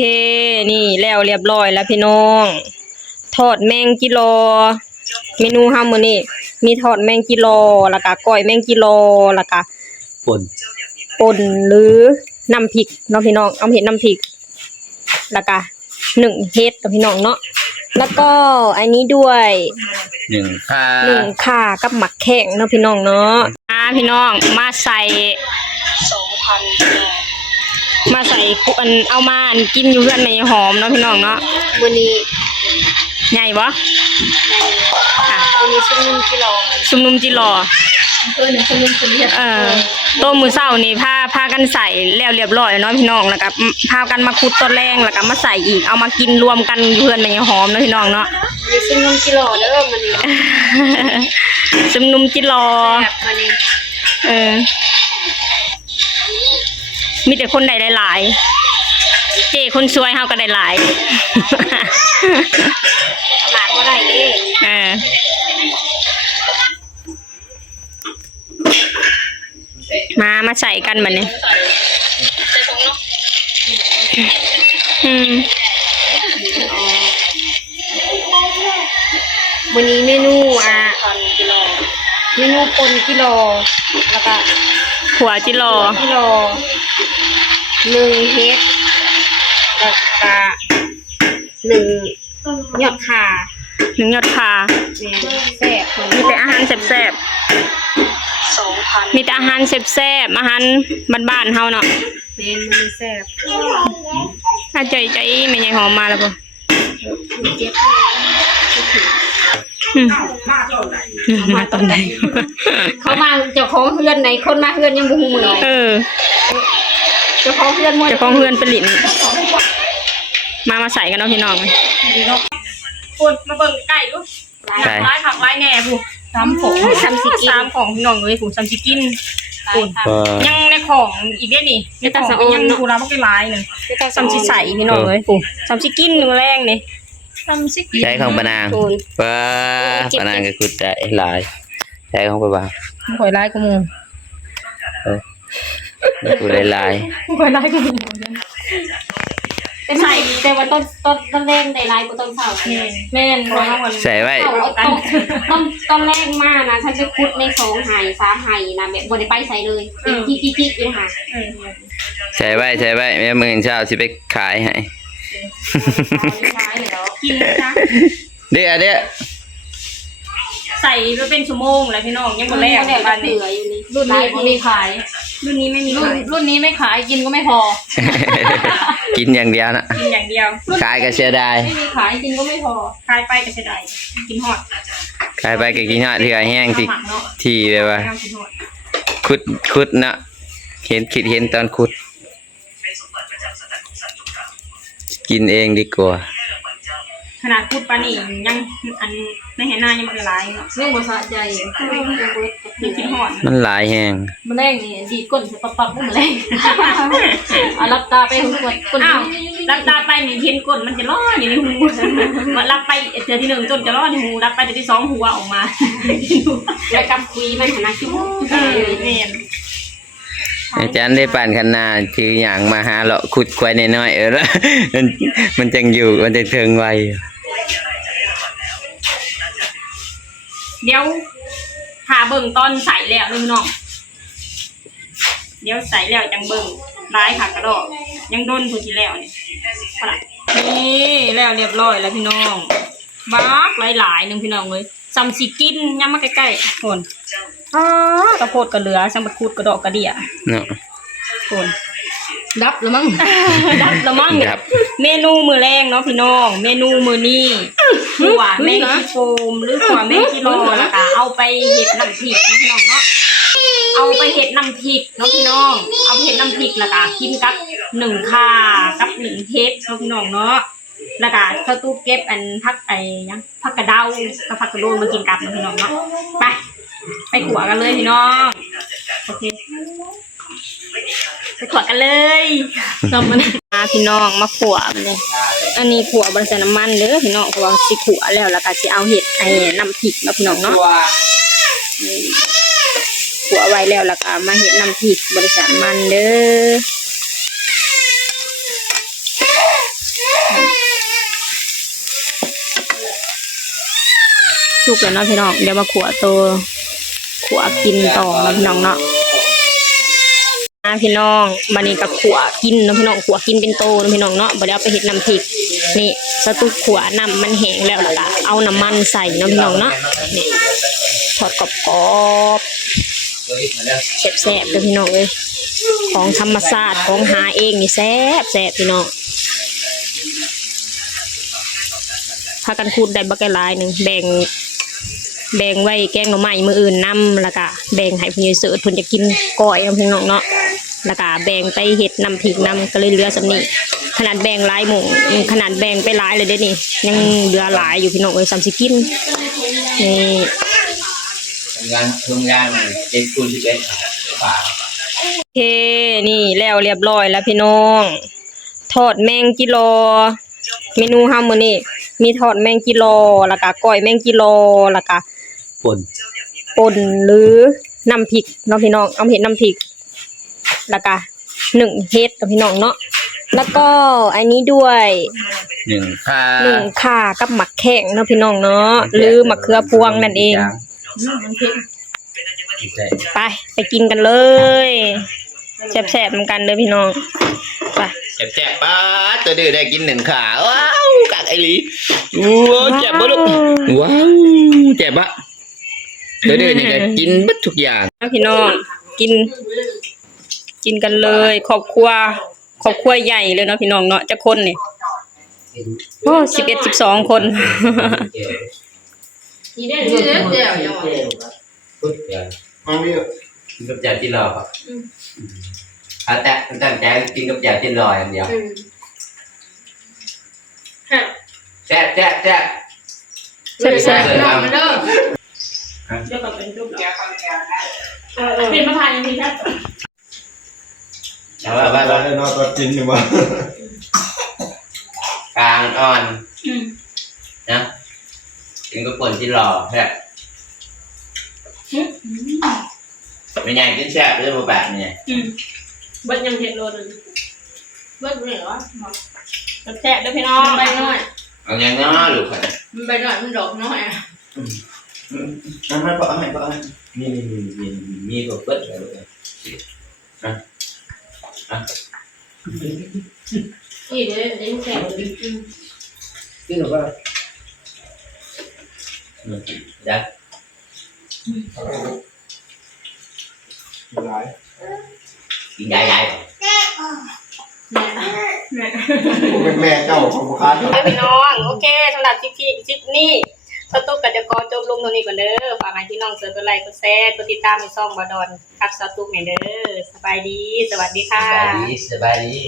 เคนี่แล้วเรียบร้อยแล้วพี่น้องทอดแมงกิโลเมนูเฮามื้อนี้มีทอดแมงกิโลแล้วก็ก้อยแมงกิโลแล้วก็ป่นหรือน้ำพริกเนาะพี่น้องเอาเห็ดน้ำพริกแล้วก็1เฮ็ดกับพี่น้องเนาะแล้วก็อันนี้ด้วย1ข่ากับหมักแข้งเนาะพี่น้องเนาะพี่น้องมาใส่ 2,000 มาใส่อันเอามาอันกินอยู่เพื่อนในหอมเนาะพี่น้องเนาะมื้อนี้ใหญ่บ่มื้อนี้ซุ่มนุ่มจิรอซุ่มนุ่มจิรอซุ่มนุ่มจิรต้มมื้อเช้านี่พากันใส่แล้วเรียบร้อยเนาะพี่น้องแล้วก็พากันมาคุดต้นแรงแล้วก็มาใส่อีกเอามากินรวมกันอยู่เพื่อนในหอมเนาะพี่น้องเนาะซุ่มนุ่มจิรอเด้อมื้อนี้ซุ่มนุ่มจิรอแบบมื้อนี้มีแต่คนได้หลายๆเจ้คนสวยเฮาก็ได้หลายหลายบ่ได้เด้มาใส่กันบัดนี้วันนี้เมนูปนกิโลแล้วก็หัวจิโล1เฮ็ดแล้วก็1ยอดข่าแซ่บมีแต่อาหารแซ่บ2,000มีแต่อาหารแซ่บอาหารบ้านๆเฮาเนาะมันแซ่บใจแม่ใหญ่หอมมาแล้วบ่มาตอนไหนเขามาเจ้าของเฮือนไหนคนมาเฮือนยังบ่ฮู้มื้อเจ้าของเฮือนเป็นลิ้นมาใส่กันเนาะพี่น้องคุณมาเบิ่งไก่ลูกร้ายผักร้ายแหน่ผู้3ของ3ของพี่น้องเอ้ยผู้3สิกินยังในของอีกเด้นี่ในของยังผู้รับบ่ได้หลายนึง3สิใส่พี่น้องเอ้ยผู้3สิกินมื้อแรงนี่ใช้ของปนางปนางก็คือได้หลายใช้ของปะบ่าวข่อยหลายกว่าหมู่กูได้หลายข่อยหลายกว่าหมู่เป็นใส่แต่ว่าต้นแรกได้หลายกว่าต้นเสาแม่นใส่ไว้ต้นแรกมานะฉันไปขุดใน2ไห3ไหนะแบบบ่ได้ไปใส่เลยเป็นกิ๊กๆอยู่ค่ะใส่ไว้แม่มื้อเช้าสิไปขายให้กินจ้ะเด้อใส่ไปเป็นชั่วโมงแล้วพี่น้องยังบ่แลกบ้านนี้รุ่นนี้บ่มีขายรุ่นนี้ไม่มีขายรุ่นนี้ไม่ขายกินก็ไม่พอกินอย่างเดียวนะกินอย่างเดียวขายก็เสียดายไม่มีขายกินก็ไม่พอขายไปก็เสียดายกินฮอดขายไปก็กินฮอดเถื่อแห้งที่แบบว่าขุดเนาะเห็นตอนขุดกินเองดีกว่าขนาดพูดปานี่ยังอันไม่เห็นหน้ายังมันหลายเนาะเรื่องบ่สะใจกินหอดมันหลายแห้งมันแรงนี่ดีก้นปับๆมันแรงรับตาไปหูก้นรับตาไปนี่เห็นก้นมันจะลอยอยู่ในหูมารับไปเทื่อที่1จนจะลอยในหูรับไปเทื่อที่2หัวออกมาแล้วกำคุยมันหนาคิ้วแม่นอาจารย์ได้ปั่นขนาดคืออย่างมาหาเลาะขุดควายน้อยๆมันจังอยู่มันจะเทิงไวเดี๋ยวหาเบิ่งตอนใส่แล้วนึงน้องเดี๋ยวใส่แล้วจังเบิ่งร้ายค่ะกระดอกยังโดนผู้ที่แล้วเนี่ยนี่แล้วเรียบร้อยแล้วพี่น้องบักหลายๆนึงพี่น้องเลยซ้ำสิกินย้ำมาใกล้ๆคนกระโพดกระเหลือสังบัดคูดกระดอกกระเดี่ยเนาะคนดับแล้วมั้งเมนูมือแรงเนาะพี่น้องเมนูมือนี่หัวแมงกีโฟมหรือหัวแมงกีโลแล้วก็เอาไปเห็ดน้ำพริกพี่น้องเนาะเอาไปเห็ดน้ำพริกเนาะพี่น้องเอาไปเห็ดน้ำพริกแล้วก็กินกับ1ข่ากับ1เห็ดเนาะพี่น้องเนาะแล้วก็เข้าตู้เก็บอันผักยังผักกระเดากับผักกระโดนมากินกับพี่น้องเนาะไปขัวกันเลยพี่น้องโอเคไปขัวกันเลยมันพี่น้องมาขัวเลยอันนี้ขัวบนใส่น้ำมันเด้อพี่น้องขัวสิขัวแล้วก็สิเอาเห็ดน้ำพริกเนาะพี่น้องเนาะขัวไว้แล้วก็มาเห็ดน้ำพริกบนใส่น้ำมันเด้อ สุกแล้วเนาะพี่น้องเดี๋ยวมาขัวตัวขัวกินต่อเนาะพี่น้องเนาะพี่น้องบัดนี้ก็ขัวกินเนาะพี่น้องขัวกินเป็นโตเนาะพี่น้องเนาะบ่ได้เอาไปเฮ็ดน้ำพริกนี่สตุกขัวน้ำมันแห้งแล้วล่ะก็เอาน้ำมันใส่เนาะพี่น้องเนาะนี่ทอดกรอบๆแซ่บๆเด้อพี่น้องเอ้ยของธรรมชาติของหาเองนี่แซ่บพี่น้องพากันคูดได้บักหลายนึงแบ่งไว้แกงหน่อไม้มื้ออื่นนำแล้วก็แบ่งให้พี่เสิร์ชเพิ่นจะกินก้อยเนาะพี่น้องเนาะแล้วก็แบ่งไปเฮ็ดน้ำพริกนำก็เลยเหลือส่ำนี้ขนาดแบ่งหลายหมู่ขนาดแบ่งไปหลายเลยเด้นี่ยังเหลือหลายอยู่พี่น้องเอ้ยซ้ำสิกินนี่ทำงานเจ็ดคูณ11ฝา โอเคนี่แล้วเรียบร้อยแล้วพี่น้องทอดแมงกิโลเมนูเฮามื้อนี้มีทอดแมงกิโลแล้วก็ก้อยแมงกิโลแล้วก็ ป่นหรือน้ำพริกเนาะพี่น้องเอาเห็ดน้ำพริกแล้วก็1เฮ็ดกับพี่น้องเนาะแล้วก็อันนี้ด้วย1ข่ากับหมักแข้งเนาะพี่น้องเนาะหรือมะเขือพวงนั่นเองไปกินกันเลยแซ่บๆเหมือนกันเด้อพี่น้องไปแซ่บๆป้าตัวดื้อได้กิน1ขาว้าวกักไอ้หลีแซ่บบ่ลูกว้าวแซ่บบ่ตัวดื้อนี่ก็กินเบิดทุกอย่างพี่น้องกินกันเลยครอบครัวใหญ่เลยเนาะพี่น้องเนาะจะคนนี่โอ้11-12 คนนี่ได้เดี๋ยวมามีกินกับแจ่วจีนรอครับแต่ตั้งใจกินกับแจ่วจีนรออย่างเดียวแซ่บมาเด้อเดี๋ยวก็เป็นรูปแกเป็นประธานยังมีครับว่าได้นอนตัวจริงอยู่มั้งกลางอ่อนนะกินกับป่นจีนรอแซ่บไม่ใหญ่กินแซ่บเรื่องแบบนี้บัดยังเห็ดโลนึงบัดเหรอแซ่บด้วยพี่น้องใบน้อยเอาอย่างน้อยลูกค่ะมันใบน้อยมันดอกน้อยอ่ะให้พ่อมีแบบเปิดอะไรเลยนี่เดี๋ยวแข็งกินหรือเปล่าได้กินใหญ่เป็นแม่เจ้าของค้าพี่น้องโอเคสำหรับคลิปนี้สตุ๊กก็จะขอจบลงตรงนี้ก่อนเด้อฝากให้พี่น้องเสิร์ฟกดไลค์กดแชร์กดติดตามในช่องบาดอนกับสตุ๊กเนี่ยเด้อสบายดีสวัสดีค่ะสบายดี